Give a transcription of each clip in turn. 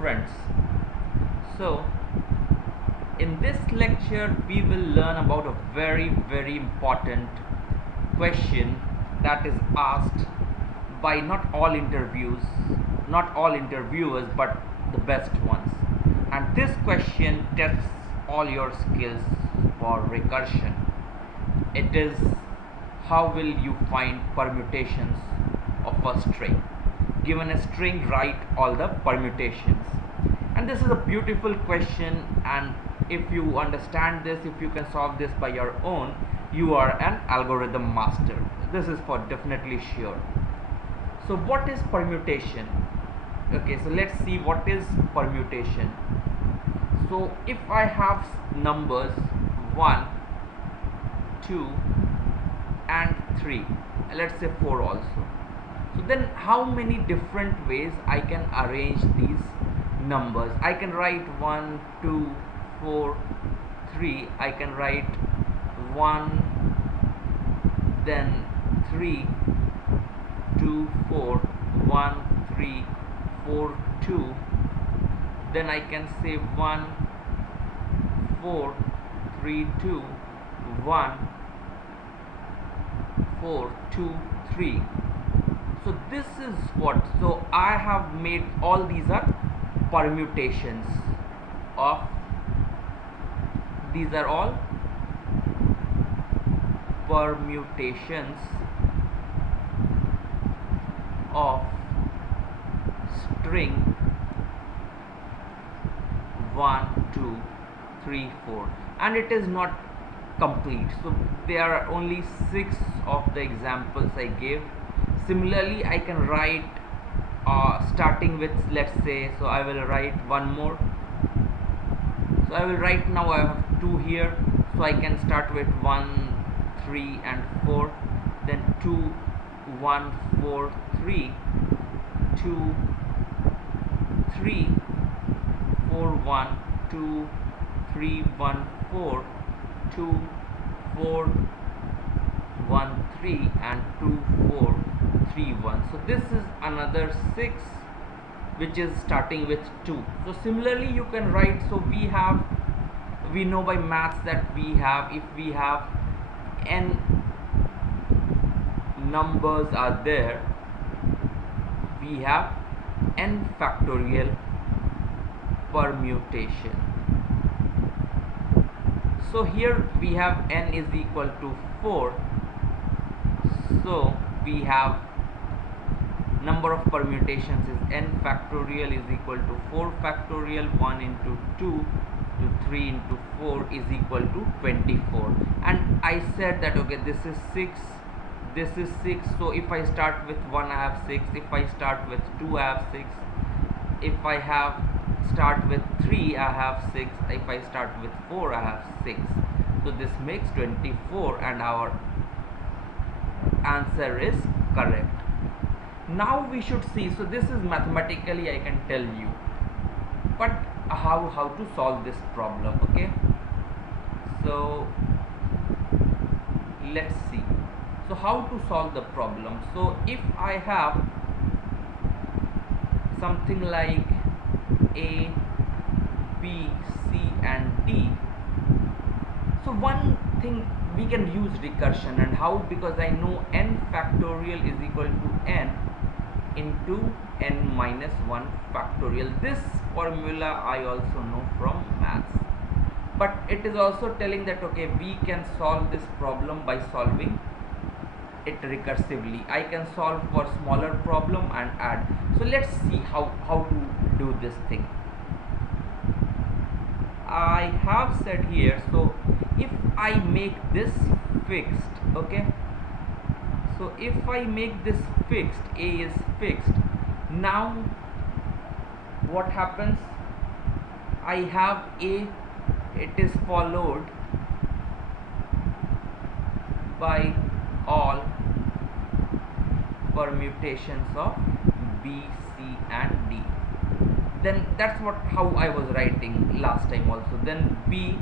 Friends, so in this lecture we will learn about a very important question that is asked by not all interviewers but the best ones, and this question tests all your skills for recursion. It is, how will you find permutations of a string? Given a string, write all the permutations. And this is a beautiful question, and if you understand this, if you can solve this by your own, you are an algorithm master. This is for definitely sure. So what is permutation? Okay, so let's see what is permutation. So if I have numbers 1, 2 and 3, let's say 4 also, so then how many different ways I can arrange these numbers? I can write 1, 2, 4, 3. I can write 1, then 3, 2, 4, 1, 3, 4, 2. Then I can say 1, 4, 3, 2, 1, 4, 2, 3. So this is what, so I have made all these are permutations of, these are all permutations of string 1, 2, 3, 4, and it is not complete, so there are only 6 of the examples I gave. Similarly, I can write starting with, let's say, so I will write one more. So I will write, now I have 2 here, so I can start with 1, 3 and 4, then 2, 1, 4, 3, 2, 3, 4, 1, 2, 3, 1, 4, 2, 4, 1, 3 and 2, 4, 3, 1. So this is another 6 which is starting with 2. So similarly you can write, so we know by maths that if we have n numbers are there, we have n factorial permutation. So here we have n is equal to 4, so we have number of permutations is n factorial is equal to 4 factorial. 1 into 2 to 3 into 4 is equal to 24. And I said that, okay, this is 6, this is 6, so if I start with 1 I have 6, if I start with 2 I have 6, if I start with 3 I have 6, if I start with 4 I have 6. So this makes 24 and our answer is correct. Now we should see, so this is mathematically I can tell you, but how to solve this problem. Okay, so let's see, so how to solve the problem. So if I have something like A, B, C and D, so one thing we can use recursion, and how? Because I know n factorial is equal to n into n minus 1 factorial. This formula I also know from maths, but it is also telling that, okay, we can solve this problem by solving it recursively. I can solve for smaller problem and add. So let's see how to do this thing. I have said here, so if I make this fixed, okay, so if I make this fixed, A is fixed, now what happens? I have A, it is followed by all permutations of B, C and D. Then that's how I was writing last time also. Then B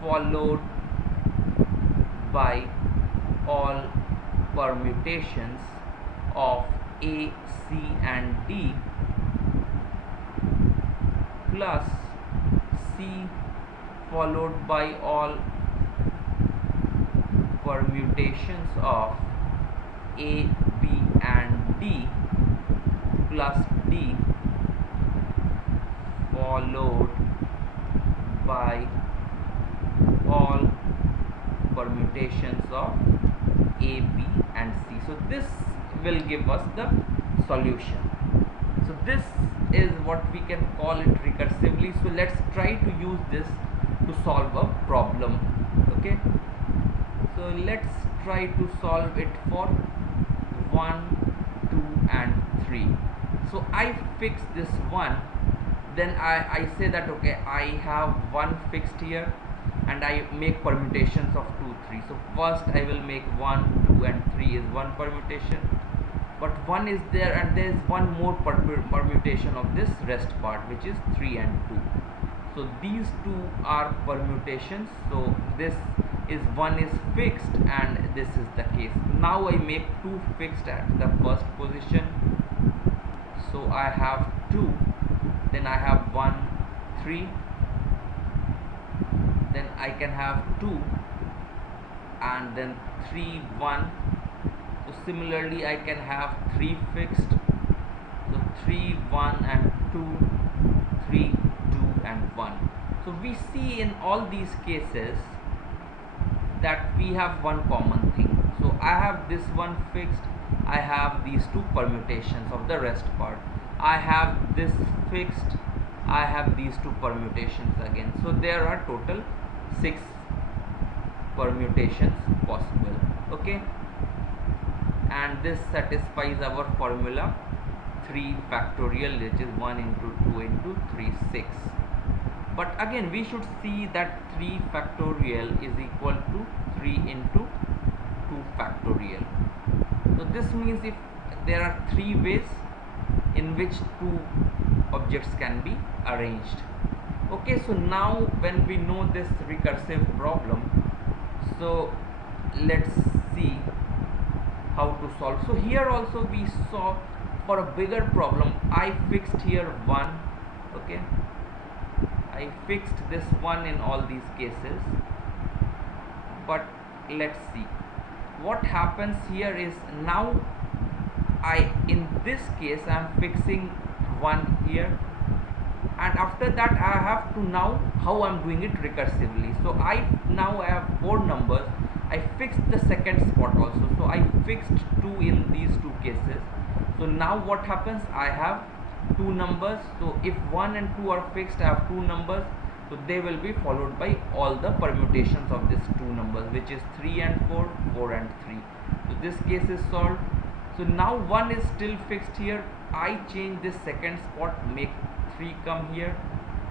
followed by all permutations of A, C and D plus C followed by all permutations of A, B and D plus D followed by all permutations of A, B and C. So this will give us the solution. So this is what we can call it recursively. So let's try to use this to solve a problem. Okay, so let's try to solve it for 1, 2 and 3. So I fix this one, then I say that okay, I have 1 fixed here and I make permutations of 2, 3. So first I will make 1, 2 and 3 is one permutation, but 1 is there and there is one more permutation of this rest part, which is 3 and 2. So these two are permutations. So this is 1 is fixed and this is the case. Now I make 2 fixed at the first position. So I have 2, then I have 1, 3, then I can have 2 and then 3, 1. So similarly I can have 3 fixed. So 3, 1 and 2, 3, 2 and 1. So we see in all these cases that we have one common thing. So I have this one fixed, I have these 2 permutations of the rest part, I have this fixed, I have these 2 permutations again. So there are total 6 permutations possible. Okay, and this satisfies our formula 3 factorial, which is 1 into 2 into 3, 6. But again we should see that 3 factorial is equal to 3 into 2 factorial. So this means if there are 3 ways in which 2 objects can be arranged. Okay, so now when we know this recursive problem, so let's see how to solve. So here also we saw for a bigger problem I fixed here 1. Okay, I fixed this 1 in all these cases, but let's see what happens here is now in this case I am fixing 1 here, and after that I have to now how I am doing it recursively. So now I have 4 numbers. I fixed the second spot also, so I fixed 2 in these 2 cases. So now what happens, I have 2 numbers. So if 1 and 2 are fixed, I have 2 numbers, so they will be followed by all the permutations of these 2 numbers, which is 3 and 4, 4 and 3. So this case is solved. So now 1 is still fixed here. I change this second spot, make 3 come here.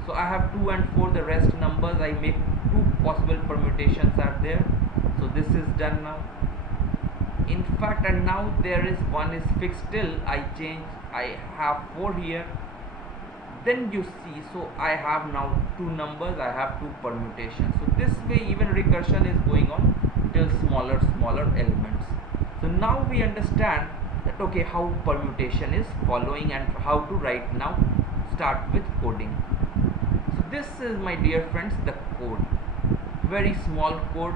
So I have 2 and 4, the rest numbers, I make 2 possible permutations are there. So this is done now. In fact, and now there is 1 is fixed still. I change, I have 4 here. Then you see, so I have now 2 numbers, I have 2 permutations. So this way even recursion is going on till smaller elements. So now we understand that okay, how permutation is following and how to right now start with coding. So this is, my dear friends, the code. Very small code,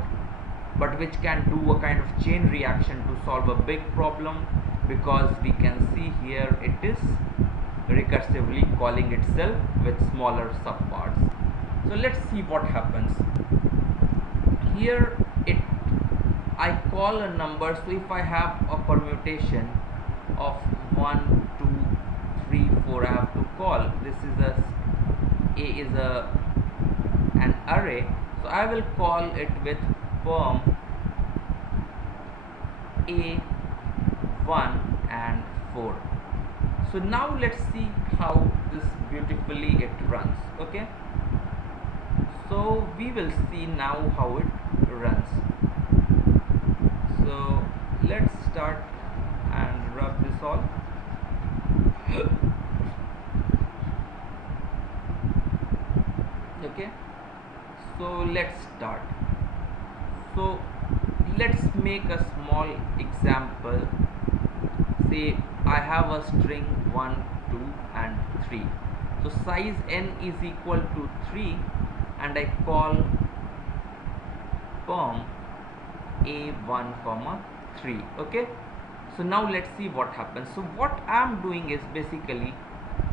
but which can do a kind of chain reaction to solve a big problem, because we can see here it is recursively calling itself with smaller subparts. So let's see what happens. Here I call a number. So if I have a permutation of 1, 2, 3, 4, I have to call. This is an array. So I will call it with perm A1 and 4. So now let's see how this beautifully it runs. Okay, so we will see now how it runs. So let's start and rub this all. Okay, so let's start. So let's make a small example. Say I have a string 1, 2 and 3. So size n is equal to 3 and I call perm a1 comma 3. Okay, so now let's see what happens. So what I'm doing is basically,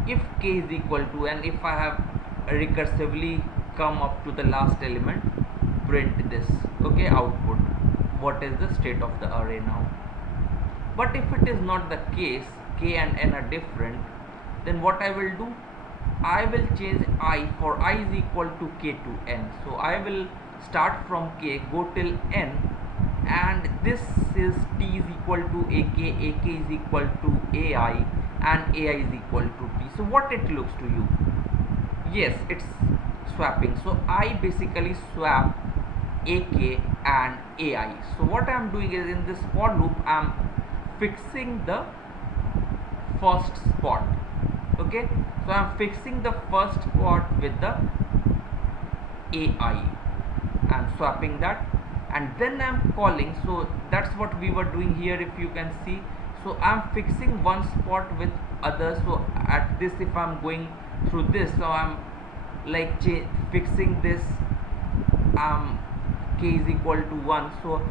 if k is equal to, and if I have recursively come up to the last element, print this, okay, output, what is the state of the array now. But if it is not the case, k and n are different, then what I will do, I will change I for I is equal to k to n. So I will start from k, go till n, and this is t is equal to ak, ak is equal to ai, and ai is equal to t. So what it looks to you? Yes, it's swapping. So I basically swap ak and ai. So what I am doing is, in this for loop I am fixing the first spot. Okay, so I am fixing the first spot with the ai. I am swapping that, and then I am calling. So that's what we were doing here, if you can see. So I am fixing one spot with others. So at this, if I am going through this, so I am like fixing this, k is equal to 1, so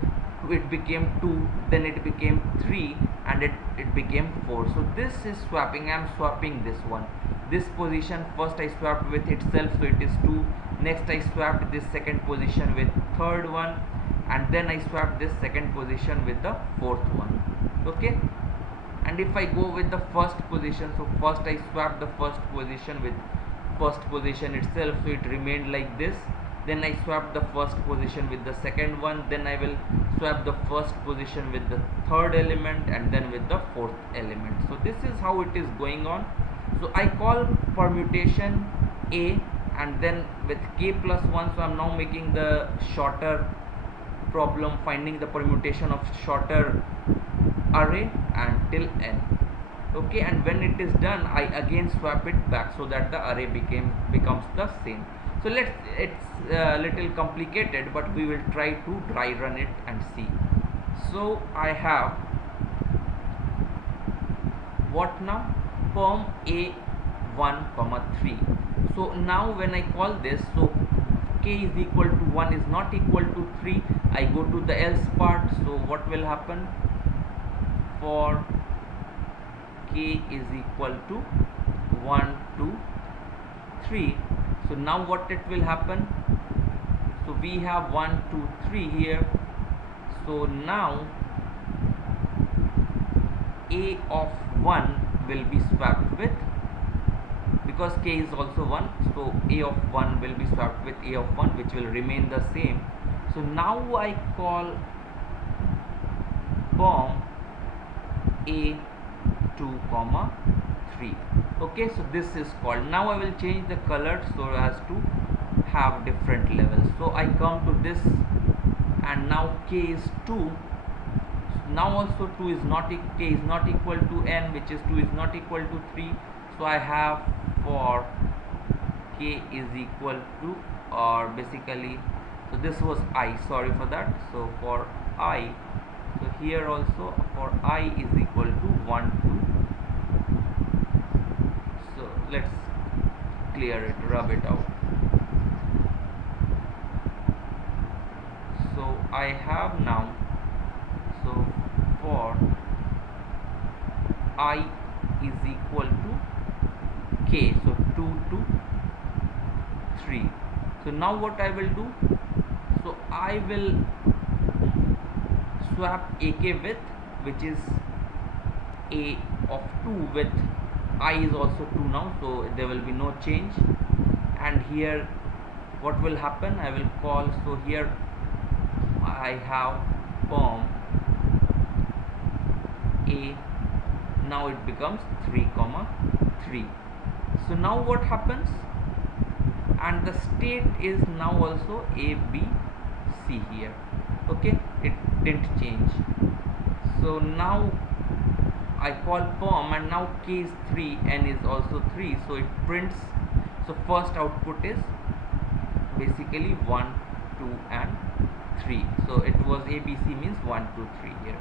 it became 2, then it became 3, and it became 4. So this is swapping. I am swapping this one, this position first I swapped with itself, so it is 2. Next I swapped this second position with third one, and then I swapped this second position with the fourth one. Okay, and if I go with the first position, so first I swapped the first position with first position itself, so it remained like this. Then I swap the first position with the second one, then I will swap the first position with the third element, and then with the fourth element. So this is how it is going on. So I call permutation a, and then with k plus 1, so I am now making the shorter problem, finding the permutation of shorter array until n. Okay, and when it is done, I again swap it back so that the array becomes the same. So it's a little complicated, but we will try to dry run it and see. So I have what now? Perm a1 comma 3. So now when I call this, so k is equal to 1 is not equal to 3, I go to the else part. So what will happen? For k is equal to 1, 2, 3. So now what it will happen? So we have 1, 2, 3 here. So now a of 1 will be swapped with, because k is also 1, so a of 1 will be swapped with a of 1, which will remain the same. So now I call perm a2 comma 3. Okay, so this is called. Now I will change the color so as to have different levels. So I come to this, and now k is 2. Now also 2 is not, k is not equal to n, which is 2 is not equal to 3. So I have for k is equal to, or basically, so this was I, sorry for that. So for I, so here also for I is equal to 1, 2. So let's clear it, rub it out. So I have now, so for I is equal to k, so 2 to 3. So now what I will do, so I will swap ak with, which is a of 2 with I is also 2 now, so there will be no change. And here what will happen, I will call, so here I have perm a, now it becomes 3 comma 3. So now what happens, and the state is now also a, b, c here. Okay, it didn't change. So now I call perm, and now k is 3, n is also 3, so it prints. So first output is basically 1, 2 and 3. So it was ABC means 1, 2, 3 here.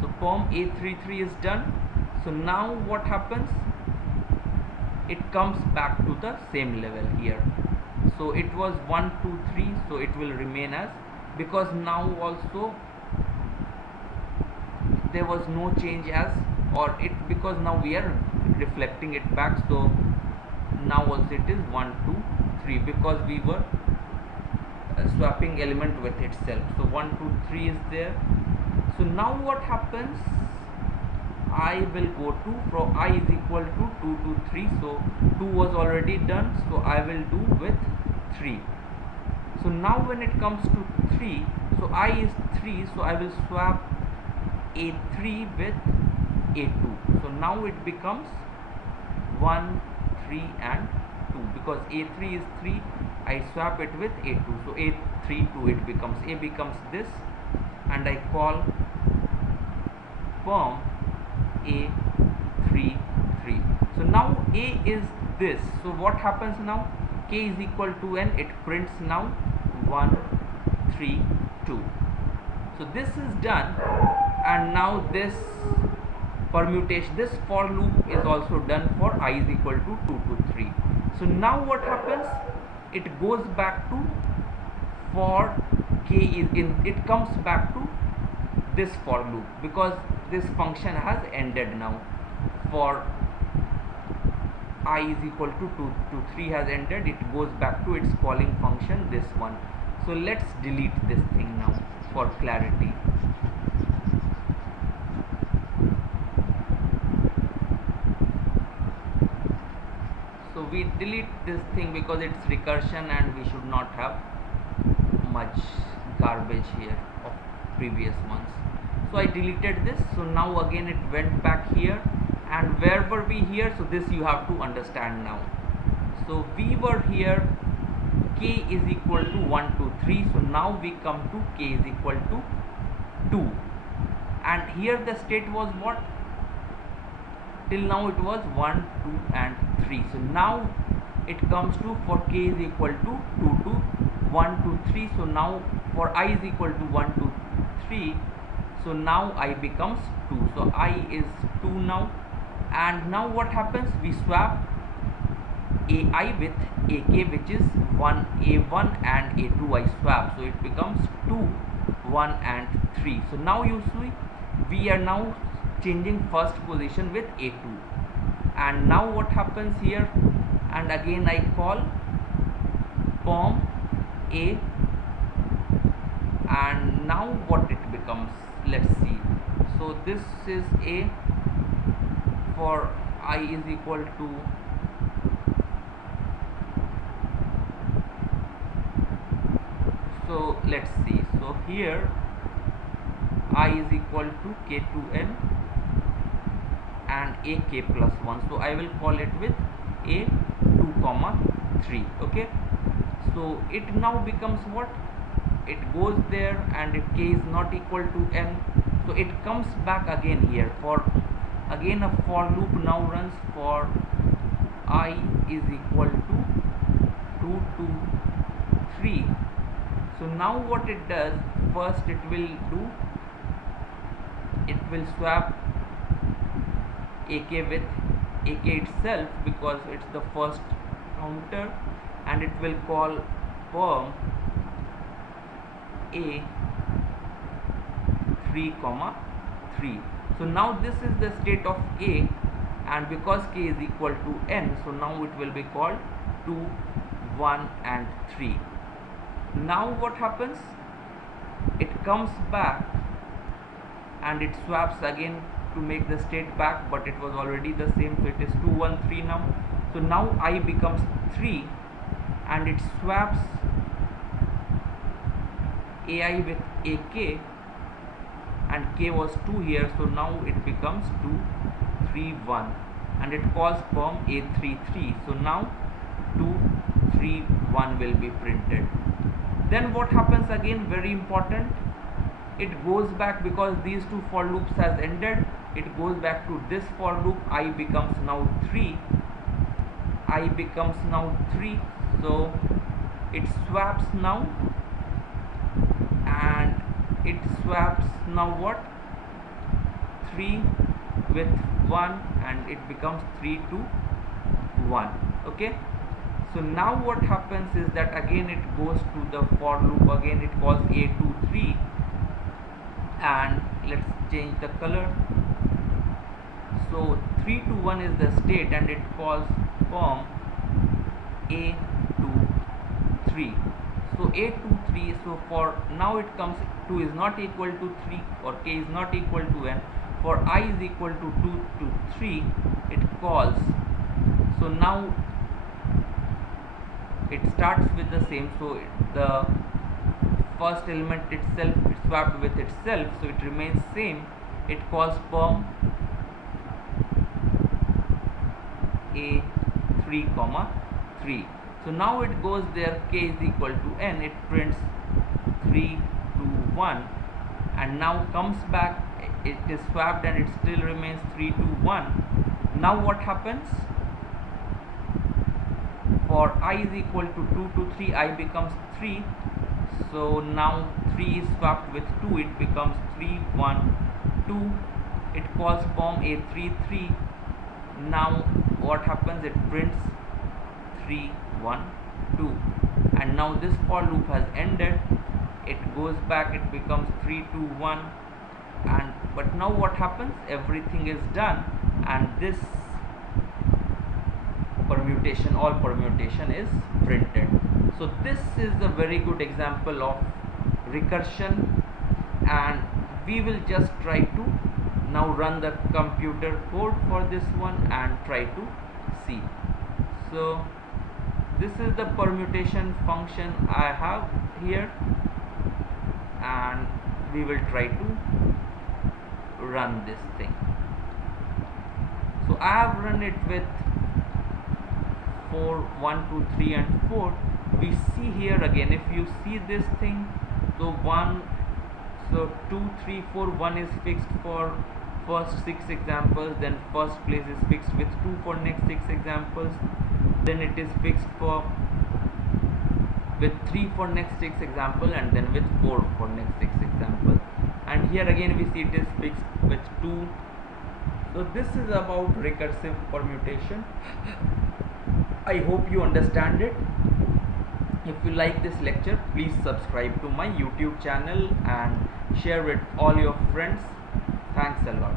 So perm A33 is done. So now what happens? it comes back to the same level here. So it was 1 2 3, so it will remain as, because now also there was no change as, or it, because now we are reflecting it back, so now also it is 1 2 3 because we were swapping element with itself. So 1 2 3 is there. So now what happens, I will go to, from I is equal to 2 to 3, so 2 was already done, so I will do with 3. So now when it comes to 3, so I is 3, so I will swap A3 with A2. So now it becomes 1 3 and 2, because A3 is 3, I swap it with A2, so A3 2, it becomes, A becomes this, and I call perm A3 3. So now A is this, so what happens now, K is equal to N, it prints now 1 3 2. So this is done, and now this permutation, this for loop is also done for I is equal to 2 to 3. So now what happens, it goes back to, for K is in, it comes back to this for loop, because this function has ended now. For I is equal to 2 to 3 has ended, it goes back to its calling function, this one. So let's delete this thing now for clarity. So we delete this thing because it's recursion and we should not have much garbage here of previous ones. So I deleted this. So now again it went back here, and where were we here? So this you have to understand now. So we were here, K is equal to 1 2 3. So now we come to K is equal to 2, and here the state was what? Till now it was 1 2 and 3. So now it comes to, for K is equal to 2 to 1 2 3. So now for I is equal to 1 2 3, so now I becomes 2. So I is 2 now, and now what happens, we swap AI with AK, which is 1 A1 and A2 I swap, so it becomes 2 1 and 3. So now you see we are now changing first position with A2, and now what happens here, and again I call perm A, and now what it becomes, let's see. So this is A, for I is equal to, so let's see. So here I is equal to K2N and AK plus 1, so I will call it with A2 comma 3. Okay, so it now becomes what, it goes there, and if K is not equal to N, so it comes back again here. For again a for loop now runs for I is equal to 2 to 3. So now what it does, first it will do, it will swap AK with AK itself, because it's the first counter, and it will call perm A 3 comma 3. So now this is the state of A, and because K is equal to N, so now it will be called 2 1 and 3. Now what happens, it comes back and it swaps again to make the state back, but it was already the same, so it is 2 1 3 now. So now I becomes 3, and it swaps AI with AK, and K was 2 here, so now it becomes 2 3 1, and it calls perm A3 3. So now 2 3 1 will be printed. Then what happens again, very important, it goes back, because these two for loops has ended, it goes back to this for loop. I becomes now 3, I becomes now 3, so it swaps now, and it swaps now what, 3 with 1, and it becomes 3 to 1. Okay, so now what happens is that again it goes to the for loop, again it calls A23, and let's change the color. So 3 to 1 is the state, and it calls form A23. So A23, so for now it comes 2 is not equal to 3 or k is not equal to n. For I is equal to 2 to 3, it calls. So now it starts with the same, so the first element itself is swapped with itself, so it remains same. It calls perm A3 comma 3. So now it goes there, k is equal to n, it prints 3 to 1, and now comes back, it is swapped and it still remains 3 to 1. Now what happens? For I is equal to 2 to 3, I becomes 3. So now 3 is swapped with 2, it becomes 3, 1, 2. It calls form A3, 3. Now what happens? It prints 3, 1, 2. And now this for loop has ended. It goes back, it becomes 3, 2, 1. And but now what happens? Everything is done, and this permutation, all permutation is printed. So this is a very good example of recursion, and we will just try to now run the computer code for this one and try to see. So this is the permutation function I have here, and we will try to run this thing. So I have run it with 4, 1, 2, 3 and 4. We see here again, if you see this thing, so 1, so 2, 3, 4, 1 is fixed for first 6 examples, then first place is fixed with 2 for next 6 examples, then it is fixed for with 3 for next 6 example, and then with 4 for next 6 example. And here again we see it is fixed with 2. So this is about recursive permutation. I hope you understand it. If you like this lecture, please subscribe to my YouTube channel and share with all your friends. Thanks a lot.